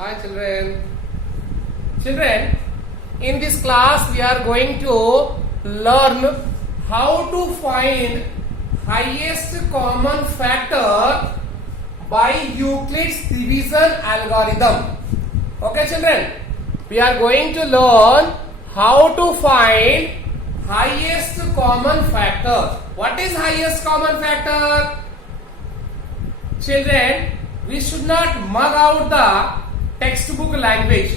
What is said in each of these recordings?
Hi children. Children, in this class we are going to learn how to find highest common factor by Euclid's division algorithm. Okay children, we are going to learn how to find highest common factor. What is highest common factor? Children, we should not mug out the textbook language.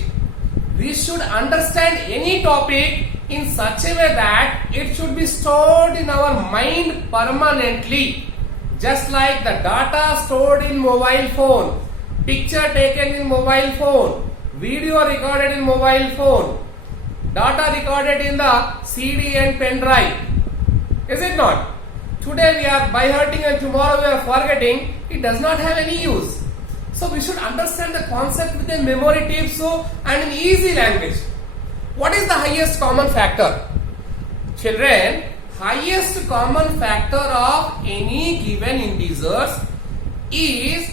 We should understand any topic in such a way that it should be stored in our mind permanently. Just like the data stored in mobile phone, picture taken in mobile phone, video recorded in mobile phone, data recorded in the CD and pen drive. Is it not? Today we are by hearting and tomorrow we are forgetting. It does not have any use. So we should understand the concept with a memory tips and in easy language. What is the highest common factor? Children, highest common factor of any given integers is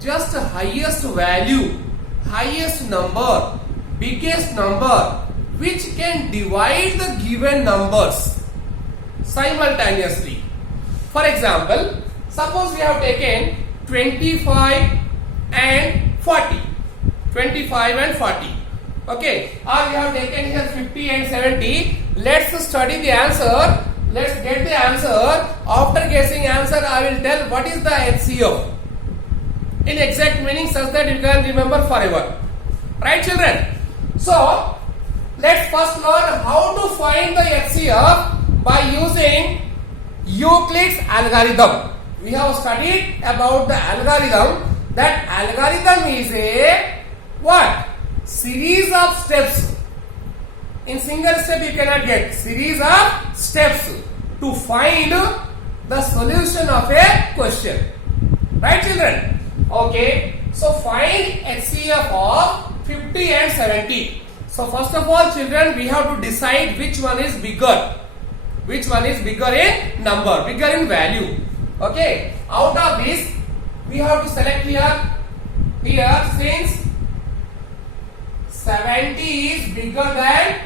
just highest value, highest number, biggest number which can divide the given numbers simultaneously. For example, suppose we have taken 25 and 40. 25 and 40. Okay. Or we have taken here 50 and 70. Let's study the answer. Let's get the answer. After guessing answer, I will tell what is the HCF in exact meaning such that you can remember forever. Right children? So, let's first learn how to find the HCF by using Euclid's algorithm. We have studied about the algorithm. That algorithm is a what? Series of steps. In single step you cannot get. Series of steps to find the solution of a question. Right children? Okay. So find HCF of 50 and 70. So first of all children, we have to decide which one is bigger. Which one is bigger in number, bigger in value. Okay. Out of this, we have to select here since 70 is bigger than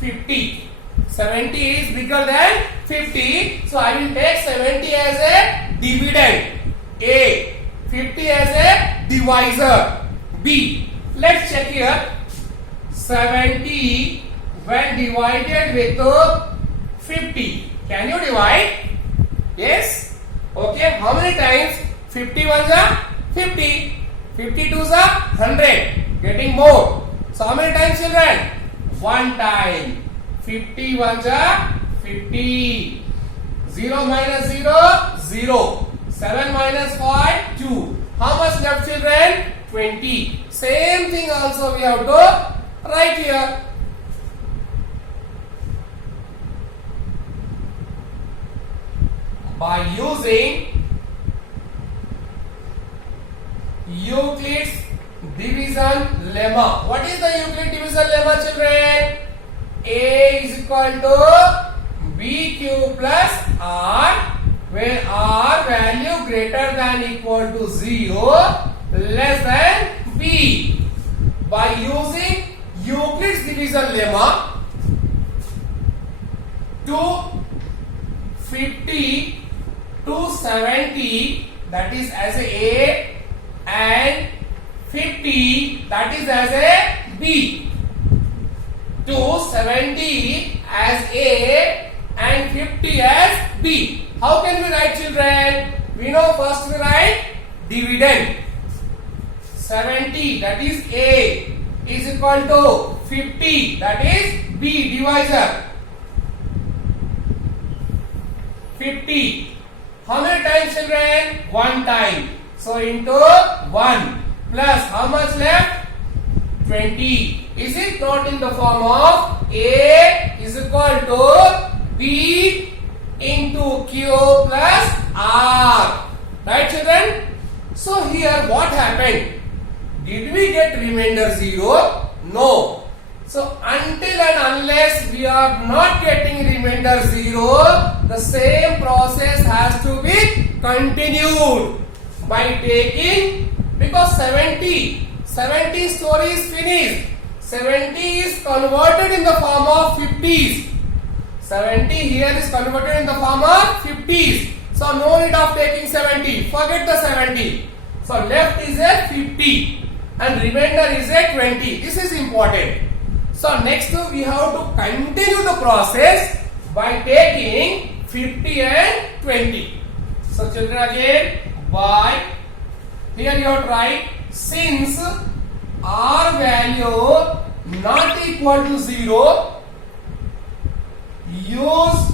50. 70 is bigger than 50. So I will take 70 as a dividend. A. 50 as a divisor. B. Let's check here. 70 when divided with 50. Can you divide? Yes. Okay. How many times? 50 ones are 50. 52s are 100. Getting more. So how many times children? One time. 50 ones are 50. 0 minus 0, 0. 7 minus 5, 2. How much left children? 20. Same thing also we have to write here. By using Euclid's division lemma. What is the Euclid division lemma children? A is equal to BQ plus R, where R value greater than equal to 0, less than B. By using Euclid's division lemma, to 50 to 70, that is as A, and 50, that is as a B. To 70 as A and 50 as B. How can we write children? We know first we write dividend. 70 that is A is equal to 50 that is B divisor. 50. How many times children? One time. So into 1 plus how much left? 20. Is it not in the form of A is equal to B into Q plus R? Right children? So here what happened? Did we get remainder 0? No. So until and unless we are not getting remainder 0, the same process has to be continued by taking, because 70 70 story is finished. 70 is converted in the form of 50s. 70 here is converted in the form of 50s. So no need of taking 70. Forget the 70. So left is a 50 and remainder is a 20. This is important. So next we have to continue the process by taking 50 and 20. So children, again by here you have to write, since R value not equal to 0, use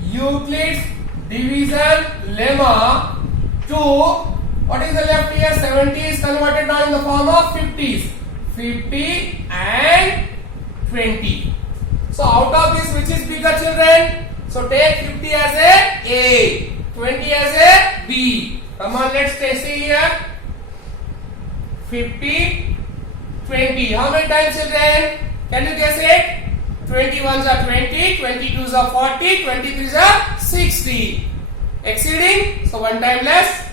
Euclid's division lemma to, what is the left here? 70 is converted now in the form of 50s. 50 and 20. So out of this, which is bigger, children? So take 50 as a 20 as a B. Come on, let's see here. 50, 20. How many times, children? Can you guess it? 21s are 20, 22s are 40, 23s are 60. Exceeding? So one time less.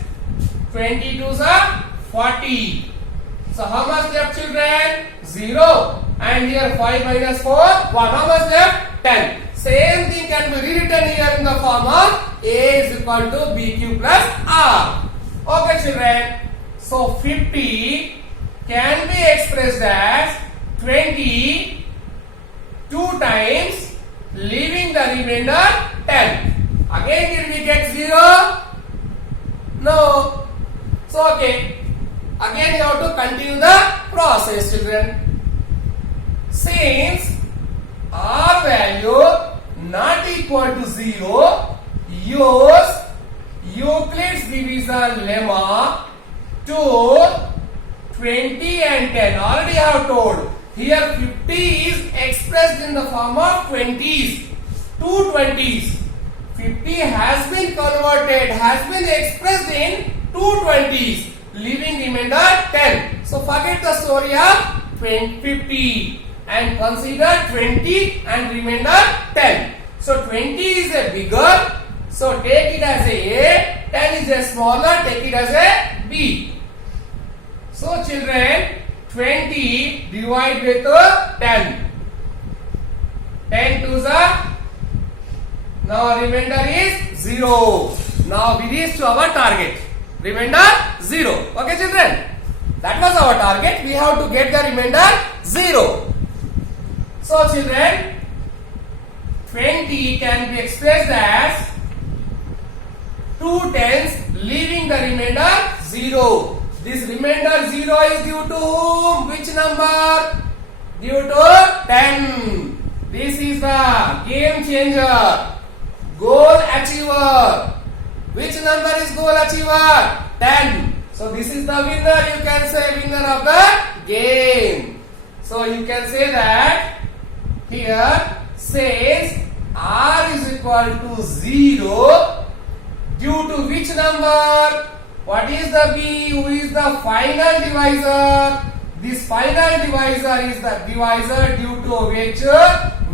22s are 40. So how much left, children? 0. And here 5 minus 4, 1. How much left? 10. Same thing can be rewritten here in the form of A is equal to BQ plus R. Okay, children. So 50 can be expressed as 20 2 times, leaving the remainder 10. Again here we get 0? No. So okay. Again you have to continue the process, children. Since R value not equal to 0, use Euclid's division lemma to 20 and 10. Already I have told. Here 50 is expressed in the form of 20s. 2 20s. 50 has been converted, has been expressed in 2 20s, leaving remainder 10. So forget the story of 50 and consider 20 and remainder 10. So 20 is a bigger, so take it as a 10 is a smaller, take it as a B. So children, 20 divide with 10. 10 to the, now remainder is 0. Now we reach to our target. Remainder 0. Okay, children? That was our target. We have to get the remainder 0. So children, 20 can be expressed as 2 tens, leaving the remainder 0. This remainder 0 is due to whom? Which number? Due to 10. This is the game changer, goal achiever. Which number is goal achiever? 10. So this is the winner. You can say winner of the game. So you can say that here says R is equal to 0 due to which number? What is the B? Who is the final divisor? This final divisor is the divisor due to which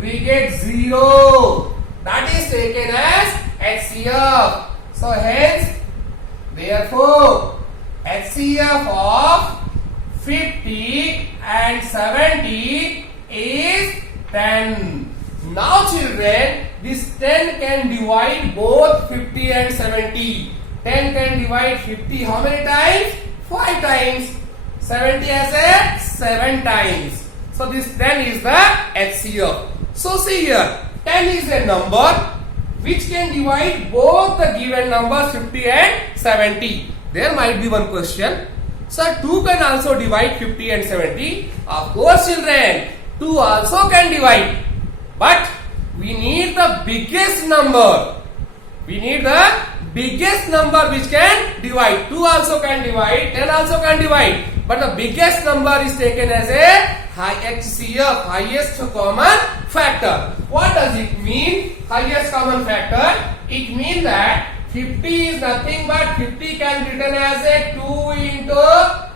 we get 0. That is taken as HCF. So hence, therefore, HCF of 50 and 70 is 10. Now children, this 10 can divide both 50 and 70. 10 can divide 50 how many times? 5 times. 70 as a 7 times. So this 10 is the HCF. So see here, 10 is a number which can divide both the given numbers 50 and 70. There might be one question. Sir, 2 can also divide 50 and 70. Of course children, 2 also can divide. But we need the biggest number. We need the biggest number which can divide. 2 also can divide, 10 also can divide. But the biggest number is taken as a HCF, highest common factor. What does it mean? Highest common factor? It means that 50 is nothing but 50 can be written as a 2 into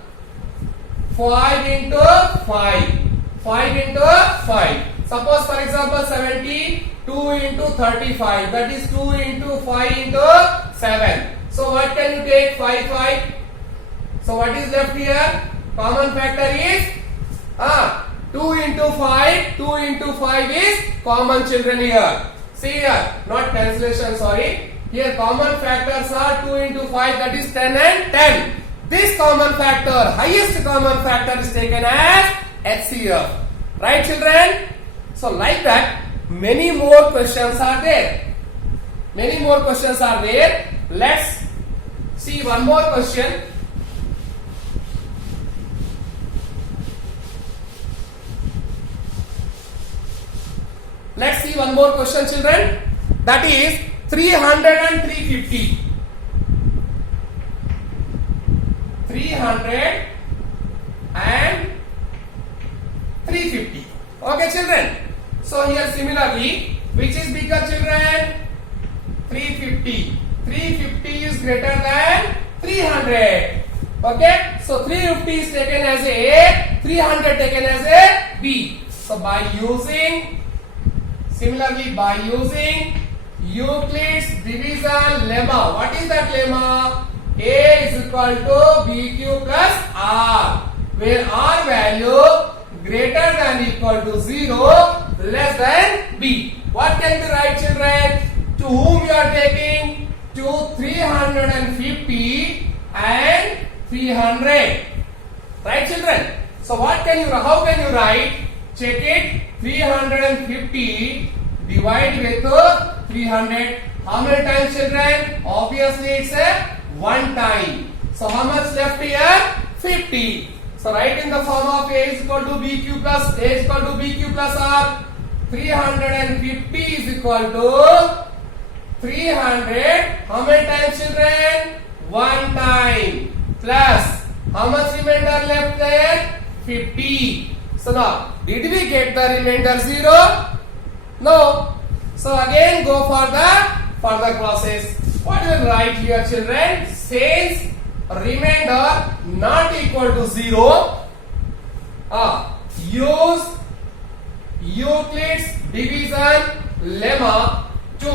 5 into 5. 5 into 5. Suppose for example 70, 2 into 35. That is 2 into 5 into 7. So what can you take? 5, 5. So what is left here? Common factor is 2 into 5. 2 into 5 is common, children. Here, see here, not cancellation, sorry. Here common factors are 2 into 5, that is 10 and 10. This common factor, highest common factor, is taken as HCF. Right, children? So like that, many more questions are there. Many more questions are there. Let's see one more question. Let's see one more question, children. That is 300 and 350. 300 and 350. Okay, children. So here similarly, which is bigger, children? 350. 350 is greater than 300. Okay. So 350 is taken as A, 300 taken as a B. So by using Euclid's division lemma. What is that lemma? A is equal to BQ plus R, where R value greater than equal to 0, less than B. What can be right, children? To whom you are taking? To 350 and 300. Right, children? So how can you write? Check it. 350 divide with 300. How many times, children? Obviously it's a one time. So how much left here? 50. So write in the form of A is equal to BQ plus A is equal to BQ plus R. 350 is equal to 300. How many times, children? One time. Plus how much remainder left there? 50. So now, did we get the remainder 0? No. So again go for the further process. What will write here, children? Since remainder not equal to 0, use Euclid's division lemma to,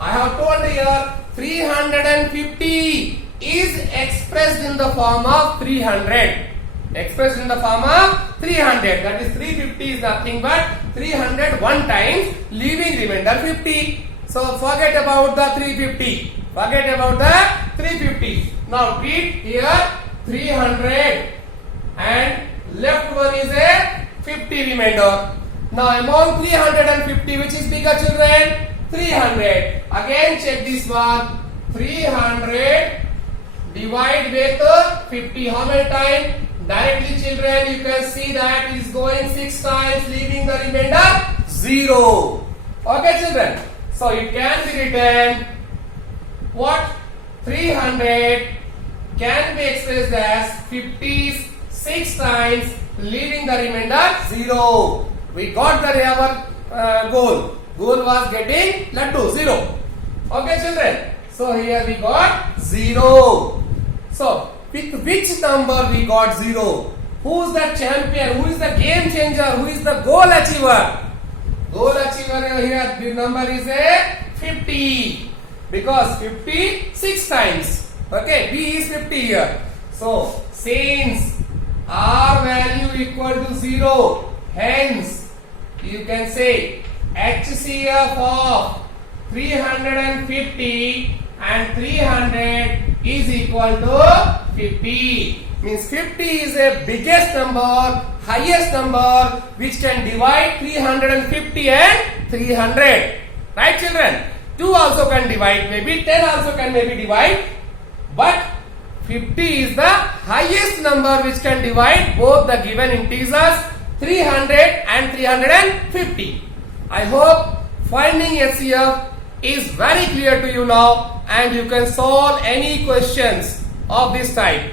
I have told here, 350 is expressed in the form of 300. Expressed in the form of 300. That is 350 is nothing but 300 one times, leaving remainder 50. So forget about the 350. Forget about the 350. Now treat here 300 and left one is a 50 remainder. Now among 350, which is bigger, children? 300. Again check this one. 300 divide with 50. How many times? Directly, children, you can see that it is going 6 times, leaving the remainder 0. Okay, children. So it can be written what? 300 can be expressed as 50 6 times, leaving the remainder 0. We got our goal. Goal was getting laddu 0. Okay, children. So here we got 0. So with which number we got 0? Who is the champion? Who is the game changer? Who is the goal achiever? Goal achiever here, the number is a 50. Because 50 6 times. Okay, B is 50 here. So since R value equal to 0, hence you can say HCF of 350 and 300 is equal to 50. Means 50 is a biggest number, highest number which can divide 350 and 300. Right, children? 2 also can divide, maybe 10 also can maybe divide, but 50 is the highest number which can divide both the given integers 300 and 350. I hope finding HCF is very clear to you now and you can solve any questions of this type.